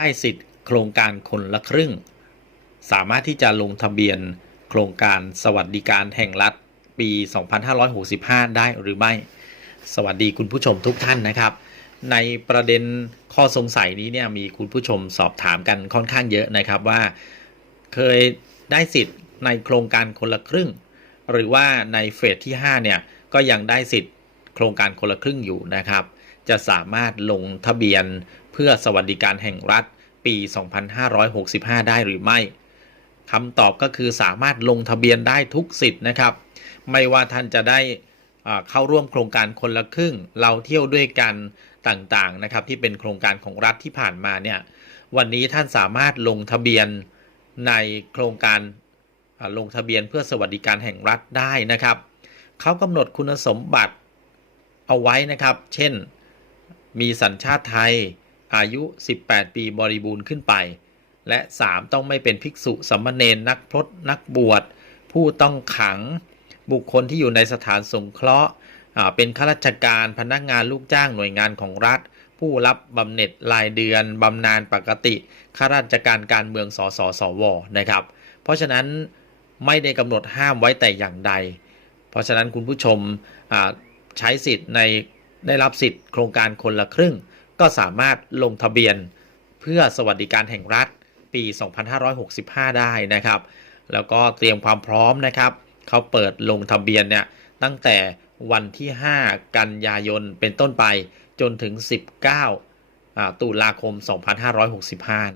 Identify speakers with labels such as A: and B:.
A: ได้สิทธิ์โครงการคนละครึ่ง สามารถที่จะลงทะเบียนโครงการสวัสดิการแห่งรัฐปี 2565 ได้หรือไม่ สวัสดีคุณผู้ชมทุกท่านนะครับ ในประเด็นข้อสงสัยนี้เนี่ยมีคุณผู้ชมสอบถามกันค่อนข้างเยอะนะครับว่า เคยได้สิทธิ์ในโครงการคนละครึ่ง หรือว่าในเฟสที่ 5 เนี่ยก็ยังได้สิทธิ์โครงการคนละครึ่งอยู่นะครับ จะสามารถลงทะเบียนเพื่อสวัสดิการแห่งรัฐปี 2565 ได้หรือไม่คำตอบก็คือสามารถลงทะเบียนได้ทุกสิทธิ์นะครับ ไม่ว่าท่านจะได้เข้าร่วมโครงการคนละครึ่ง เราเที่ยวด้วยกันต่างๆนะครับ ที่เป็นโครงการของรัฐที่ผ่านมาเนี่ยวันนี้ท่านสามารถลงทะเบียนในโครงการลงทะเบียนเพื่อสวัสดิการแห่งรัฐได้นะครับเขากำหนดคุณสมบัติเอาไว้นะครับ เช่น มีสัญชาติไทย อายุ 18 ปีบริบูรณ์ขึ้นไป และ 3 ต้องไม่เป็นภิกษุสามเณรนักพรตนักบวช ผู้ต้องขัง บุคคลที่อยู่ในสถานสงเคราะห์เป็นข้าราชการพนักงานลูกจ้างหน่วยงานของรัฐ ผู้รับบำเหน็จรายเดือนบำนาญปกติข้าราชการการเมืองสสสวนะครับ เพราะฉะนั้นไม่ได้กำหนดห้ามไว้แต่อย่างใด เพราะฉะนั้นคุณผู้ชมใช้สิทธิ์ใน ได้รับสิทธิ์โครงการคนละครึ่ง ก็สามารถลงทะเบียนเพื่อสวัสดิการแห่งรัฐปี 2565 ได้นะครับ แล้วก็เตรียมความพร้อมนะครับ เขาเปิดลงทะเบียนเนี่ยตั้งแต่วันที่ 5 กันยายนเป็นต้นไปจนถึง 19ตุลาคม 2565